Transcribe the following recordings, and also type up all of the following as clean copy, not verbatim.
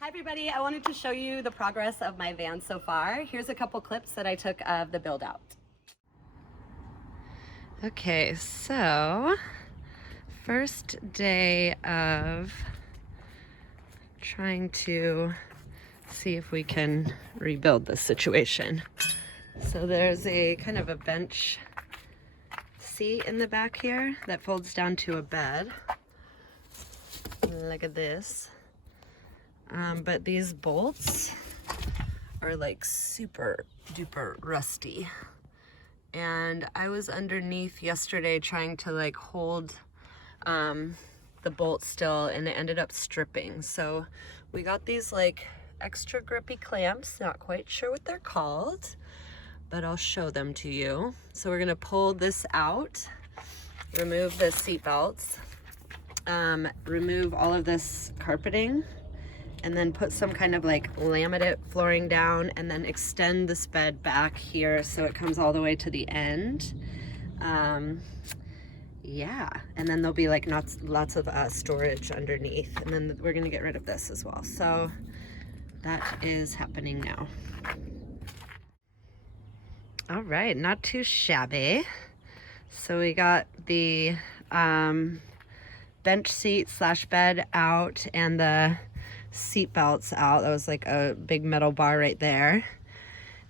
Hi everybody, I wanted to show you the progress of my van so far. Here's a couple clips that I took of the build out. Okay, so first day of trying to see if we can rebuild this situation. So there's a kind of a bench seat in the back here that folds down to a bed. Look at this. But these bolts are like super duper rusty. And I was underneath yesterday trying to like hold the bolt still, and it ended up stripping. So we got these like extra grippy clamps, not quite sure what they're called, but I'll show them to you. So we're gonna pull this out, remove the seat belts, remove all of this carpeting, and then put some kind of like laminate flooring down, and then extend this bed back here so it comes all the way to the end. Yeah, and then there'll be like lots of storage underneath, and then we're gonna get rid of this as well. So that is happening now. All right, not too shabby. So we got the bench seat slash bed out and the seat belts out. That was like a big metal bar right there.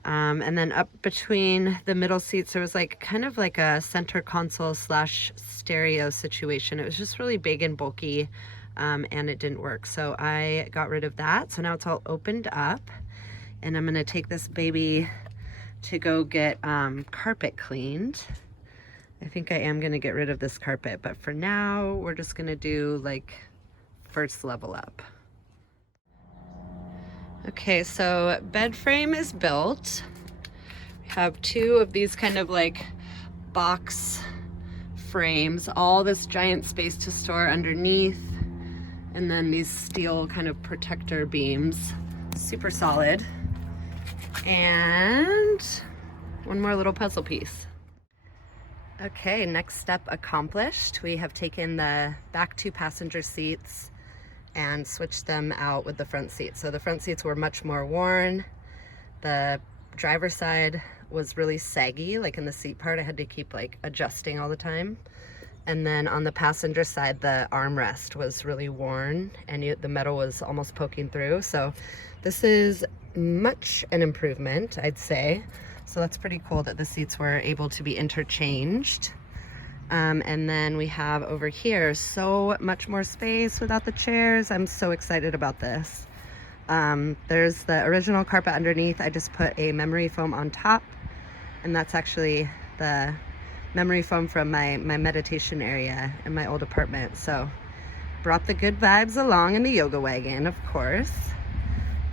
And then up between the middle seats, there was like kind of like a center console slash stereo situation. It was just really big and bulky, and it didn't work. So I got rid of that. So now it's all opened up, and I'm gonna take this baby to go get carpet cleaned. I think I am gonna get rid of this carpet, but for now, we're just gonna do like first level up. Okay, so bed frame is built. We have two of these kind of like box frames, all this giant space to store underneath, and then these steel kind of protector beams, super solid. And one more little puzzle piece. Okay, next step accomplished. We have taken the back two passenger seats and switched them out with the front seats. So the front seats were much more worn. The driver's side was really saggy, like in the seat part, I had to keep like adjusting all the time. And then on the passenger side, the armrest was really worn, and the metal was almost poking through. So this is much an improvement, I'd say. So that's pretty cool that the seats were able to be interchanged. And then we have over here so much more space without the chairs. I'm so excited about this. There's the original carpet underneath. I just put a memory foam on top, and that's actually the memory foam from my meditation area in my old apartment. So brought the good vibes along in the yoga wagon, of course.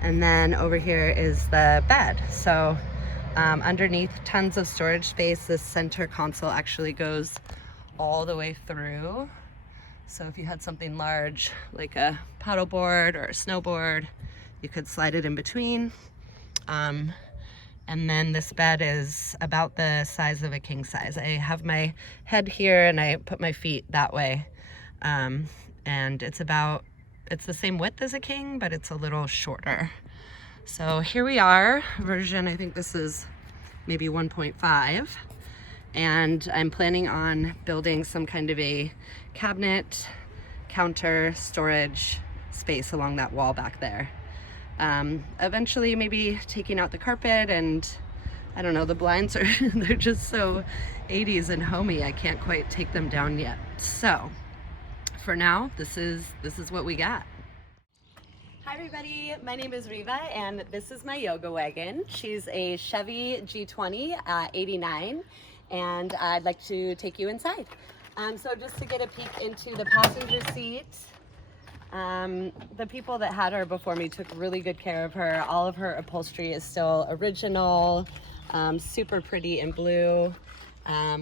And then over here is the bed. So underneath, tons of storage space. This center console actually goes all the way through. So if you had something large like a paddleboard or a snowboard, you could slide it in between. And then this bed is about the size of a king size. I have my head here and I put my feet that way. And it's the same width as a king, but it's a little shorter. So here we are, version, I think this is maybe 1.5. And I'm planning on building some kind of a cabinet, counter, storage space along that wall back there. Eventually maybe taking out the carpet, and I don't know, the blinds are, they're just so 80s and homey, I can't quite take them down yet. So for now, this is what we got. Hi everybody, my name is Riva, and this is my yoga wagon. She's a Chevy G20 89, and I'd like to take you inside. So just to get a peek into the passenger seat, the people that had her before me took really good care of her. All of her upholstery is still original, super pretty in blue.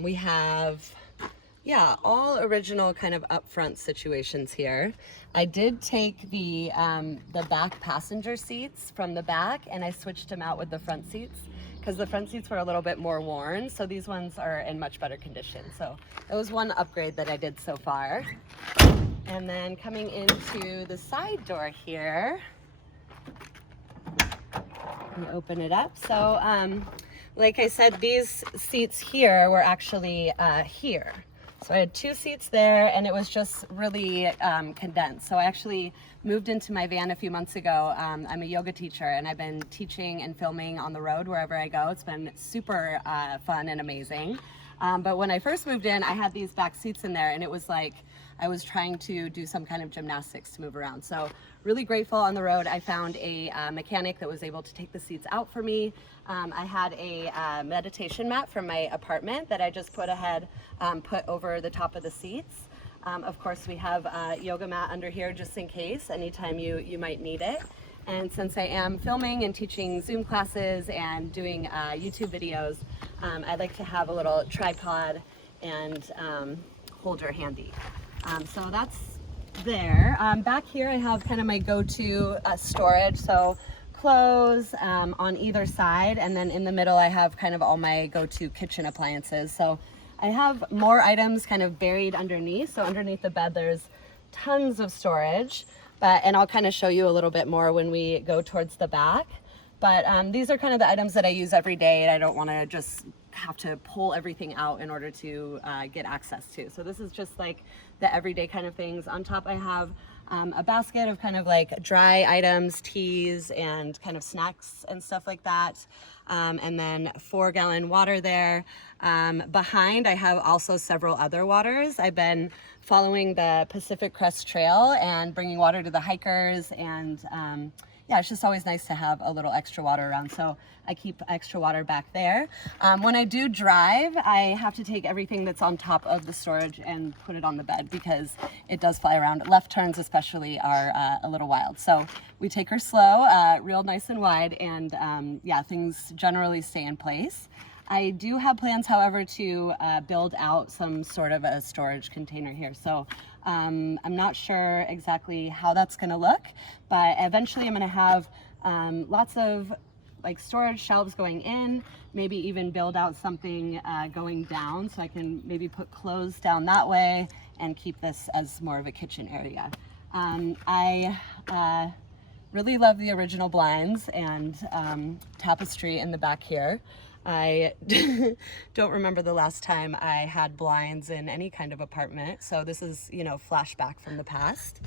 We have, yeah, all original kind of upfront situations here. I did take the back passenger seats from the back, and I switched them out with the front seats because the front seats were a little bit more worn. So these ones are in much better condition. So that was one upgrade that I did so far. And then coming into the side door here, and open it up. So like I said, these seats here were actually here. So I had 2 seats there, and it was just really condensed. So I actually moved into my van a few months ago. I'm a yoga teacher, and I've been teaching and filming on the road wherever I go. It's been super fun and amazing. But when I first moved in, I had these back seats in there, and it was like I was trying to do some kind of gymnastics to move around. So really grateful on the road. I found a mechanic that was able to take the seats out for me. I had a meditation mat from my apartment that I just put over the top of the seats. Of course, we have a yoga mat under here just in case, anytime you might need it. And since I am filming and teaching Zoom classes and doing YouTube videos, I like to have a little tripod and holder handy. So that's there. Back here I have kind of my go-to storage. So clothes on either side, and then in the middle I have kind of all my go-to kitchen appliances. So I have more items kind of buried underneath. So underneath the bed there's tons of storage, and I'll kind of show you a little bit more when we go towards the back. But these are kind of the items that I use every day, and I don't want to just have to pull everything out in order to get access to. So this is just like the everyday kind of things. On top I have a basket of kind of like dry items, teas, and kind of snacks and stuff like that. And then 4-gallon water there. Behind I have also several other waters. I've been following the Pacific Crest Trail and bringing water to the hikers, and yeah, it's just always nice to have a little extra water around. So I keep extra water back there. When I do drive, I have to take everything that's on top of the storage and put it on the bed because it does fly around. Left turns especially are a little wild. So we take her slow, real nice and wide, and yeah, things generally stay in place. I do have plans, however, to build out some sort of a storage container here. So I'm not sure exactly how that's going to look, but eventually I'm going to have lots of like storage shelves going in, maybe even build out something going down, so I can maybe put clothes down that way and keep this as more of a kitchen area. I really love the original blinds and tapestry in the back here. I don't remember the last time I had blinds in any kind of apartment, so this is, you know, flashback from the past.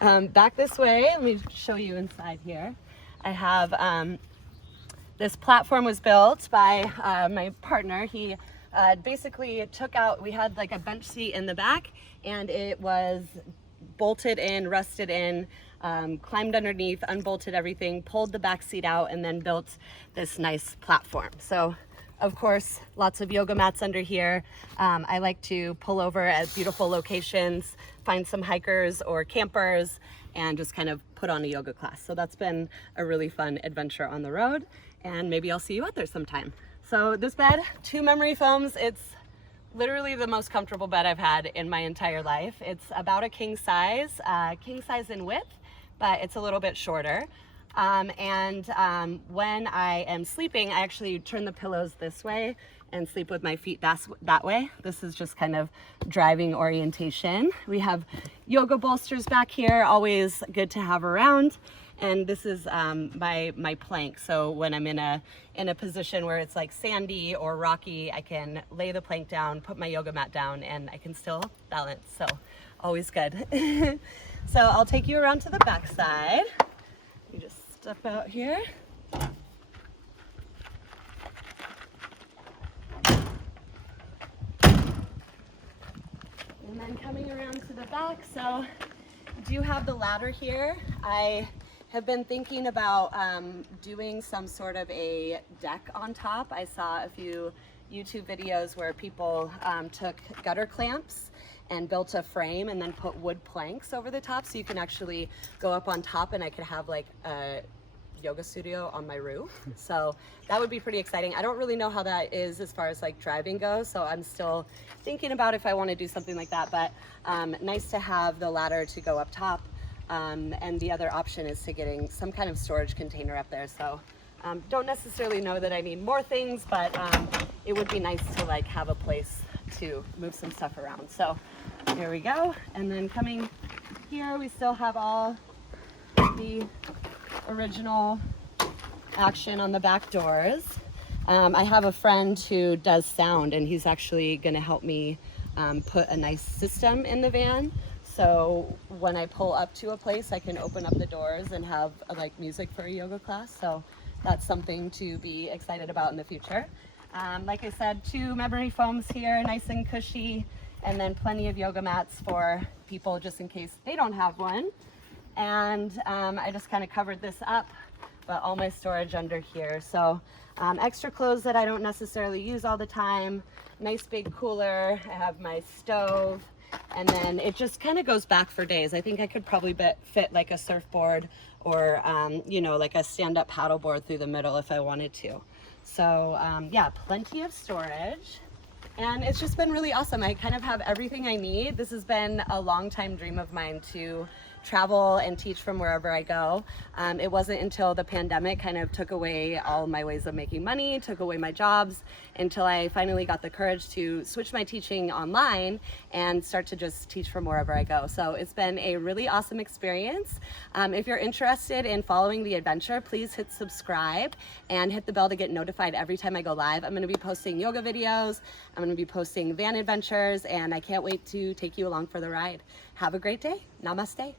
Back this way, let me show you inside here. I have this platform was built by my partner. He basically took out, we had like a bench seat in the back, and it was bolted in, rusted in, climbed underneath, unbolted everything, pulled the back seat out, and then built this nice platform. So of course, lots of yoga mats under here. I like to pull over at beautiful locations, find some hikers or campers, and just kind of put on a yoga class. So that's been a really fun adventure on the road, and maybe I'll see you out there sometime. So this bed, 2 memory foams. It's literally the most comfortable bed I've had in my entire life. It's about a king size in width, but it's a little bit shorter. When I am sleeping, I actually turn the pillows this way and sleep with my feet that way. This is just kind of driving orientation. We have yoga bolsters back here, always good to have around. And this is my plank. So when I'm in a position where it's like sandy or rocky, I can lay the plank down, put my yoga mat down, and I can still balance. So always good. So I'll take you around to the back side. You just step out here. And then coming around to the back, so I do have the ladder here. I have been thinking about doing some sort of a deck on top. I saw a few YouTube videos where people took gutter clamps and built a frame and then put wood planks over the top, so you can actually go up on top, and I could have like a yoga studio on my roof. So that would be pretty exciting. I don't really know how that is as far as like driving goes, so I'm still thinking about if I want to do something like that, but nice to have the ladder to go up top. And the other option is to getting some kind of storage container up there. So don't necessarily know that I need more things, but it would be nice to like have a place to move some stuff around. So here we go. And then coming here, we still have all the original action on the back doors. I have a friend who does sound, and he's actually going to help me put a nice system in the van. So when I pull up to a place, I can open up the doors and have like music for a yoga class. So that's something to be excited about in the future. Like I said, 2 memory foams here, nice and cushy, and then plenty of yoga mats for people just in case they don't have one. And I just kind of covered this up, but all my storage under here. So extra clothes that I don't necessarily use all the time, nice big cooler, I have my stove, and then it just kind of goes back for days. I think I could probably fit like a surfboard or you know, like a stand-up paddleboard through the middle if I wanted to. So yeah, plenty of storage. And it's just been really awesome. I kind of have everything I need. This has been a long time dream of mine to travel and teach from wherever I go. It wasn't until the pandemic kind of took away all my ways of making money, took away my jobs, until I finally got the courage to switch my teaching online and start to just teach from wherever I go. So it's been a really awesome experience. If you're interested in following the adventure, please hit subscribe and hit the bell to get notified every time I go live. I'm going to be posting yoga videos, I'm going to be posting van adventures, and I can't wait to take you along for the ride. Have a great day. Namaste.